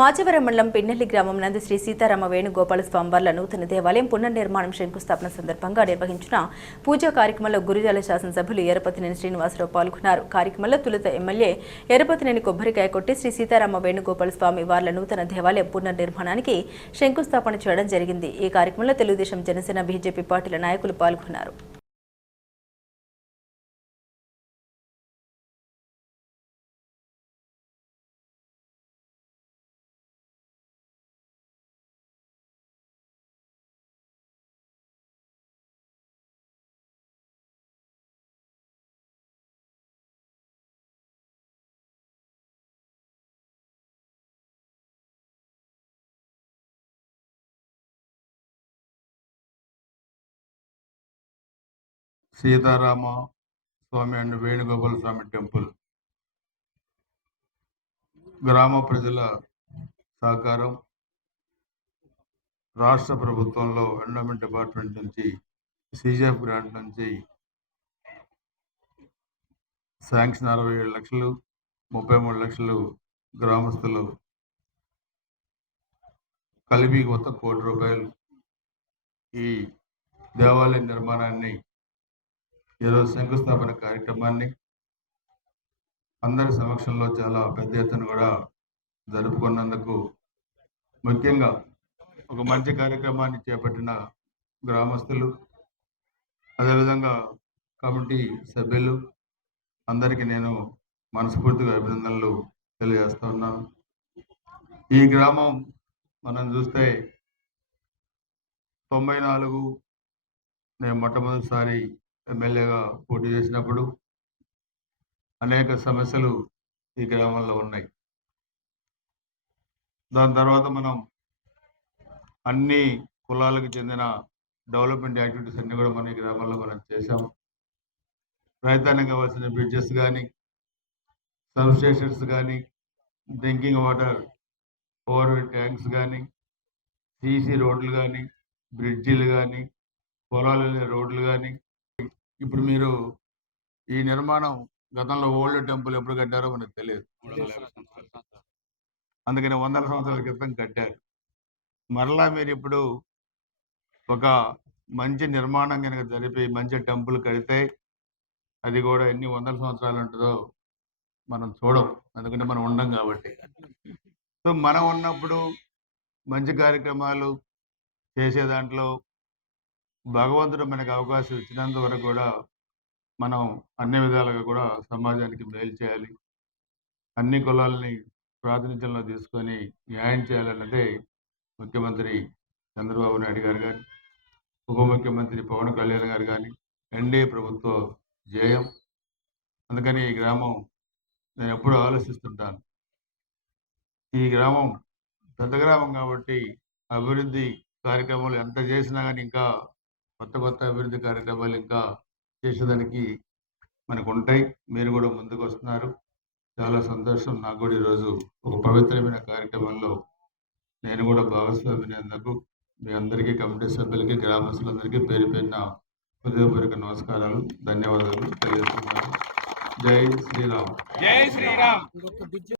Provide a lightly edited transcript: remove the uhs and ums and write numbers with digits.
మాచవరం మండలం పిన్నెల్లి గ్రామం నందు శ్రీ సీతారామ వేణుగోపాల స్వామివార్ల నూతన దేవాలయం పునర్నిర్మాణం శంకుస్థాపన సందర్భంగా నిర్వహించిన పూజా కార్యక్రమంలో గురిజాల శాసనసభ్యులు ఎర్రపతినేని శ్రీనివాసరావు పాల్గొన్నారు. కార్యక్రమంలో తొలుత ఎమ్మెల్యే ఎర్రపతినేని కొబ్బరికాయ కొట్టి శ్రీ సీతారామ వేణుగోపాల స్వామి వార్ల నూతన దేవాలయం పునర్నిర్మాణానికి శంకుస్థాపన చేయడం జరిగింది. ఈ కార్యక్రమంలో తెలుగుదేశం, జనసేన, బీజేపీ పార్టీల నాయకులు పాల్గొన్నారు. సీతారామ స్వామి అండ్ వేణుగోపాల స్వామి టెంపుల్ గ్రామ ప్రజల సహకారం, రాష్ట్ర ప్రభుత్వంలో ఎండోమెంట్ డిపార్ట్మెంట్ నుంచి సిజిఎఫ్ గ్రాంట్ నుంచి శాంక్షన్ 67 లక్షలు, 33 లక్షలు గ్రామస్తులు కలిపి మొత్తం ₹1 కోటి ఈ దేవాలయ నిర్మాణాన్ని ఈరోజు శంకుస్థాపన కార్యక్రమాన్ని అందరి సమక్షంలో చాలా పెద్ద ఎత్తున కూడా జరుపుకున్నందుకు, ముఖ్యంగా ఒక మంచి కార్యక్రమాన్ని చేపట్టిన గ్రామస్తులు, అదేవిధంగా కమిటీ సభ్యులు అందరికీ నేను మనస్ఫూర్తిగా అభినందనలు తెలియజేస్తా ఉన్నాను. ఈ గ్రామం మనం చూస్తే 94 నేను మొట్టమొదటిసారి ఎమ్మెల్యేగా పోటీ చేసినప్పుడు అనేక సమస్యలు ఈ గ్రామంలో ఉన్నాయి. దాని తర్వాత మనం అన్ని కులాలకు చెందిన డెవలప్మెంట్ యాక్టివిటీస్ అన్ని కూడా మన ఈ గ్రామంలో మనం చేసాం. రైతాంగం కావాల్సిన బ్రిడ్జెస్ కానీ, సబ్ స్టేషన్స్ కానీ, డ్రింకింగ్ వాటర్ ఓవర్ ట్యాంక్స్ కానీ, సీసీ రోడ్లు కానీ, బ్రిడ్జిలు కానీ, పొలాలు రోడ్లు కానీ. ఇప్పుడు మీరు ఈ నిర్మాణం గతంలో ఓల్డ్ టెంపుల్ ఎప్పుడు కట్టారో మనకు తెలియదు, అందుకని 100 సంవత్సరాల క్రితం కట్టారు. మరలా మీరు ఇప్పుడు ఒక మంచి నిర్మాణం కనుక జరిపి మంచి టెంపుల్ కడితే అది కూడా ఎన్ని 100 సంవత్సరాలు ఉంటుందో మనం చూడం, ఎందుకంటే మనం ఉండం కాబట్టి. సో మనం ఉన్నప్పుడు మంచి కార్యక్రమాలు చేసే దాంట్లో భగవంతుడు మనకు అవకాశం ఇచ్చినంత వరకు కూడా మనం అన్ని విధాలుగా కూడా సమాజానికి మేలు చేయాలి, అన్ని కులాలని ప్రాతినిధ్యంలో తీసుకొని న్యాయం చేయాలన్నదే ముఖ్యమంత్రి చంద్రబాబు నాయుడు గారు కానీ, ఉప ముఖ్యమంత్రి పవన్ కళ్యాణ్ గారు కానీ ఎన్డీఏ ప్రభుత్వ ధ్యేయం. అందుకని ఈ గ్రామం నేను ఎప్పుడూ ఆలోచిస్తుంటాను. ఈ గ్రామం పెద్ద గ్రామం కాబట్టి అభివృద్ధి కార్యక్రమాలు ఎంత చేసినా కానీ ఇంకా కొత్త అభివృద్ధి కార్యక్రమాలు ఇంకా చేసేదానికి మనకు ఉంటాయి. మీరు కూడా ముందుకు వస్తున్నారు, చాలా సంతోషం. నాకు కూడా ఈరోజు ఒక పవిత్రమైన కార్యక్రమంలో నేను కూడా భాగస్వామినందుకు మీ అందరికీ, కమిటీ సభ్యులకి, గ్రామస్తులందరికీ పేరు పేరున హృదయపూర్వక నమస్కారాలు, ధన్యవాదాలు తెలియజేస్తున్నాను. జై శ్రీరామ్. జై శ్రీరామ్.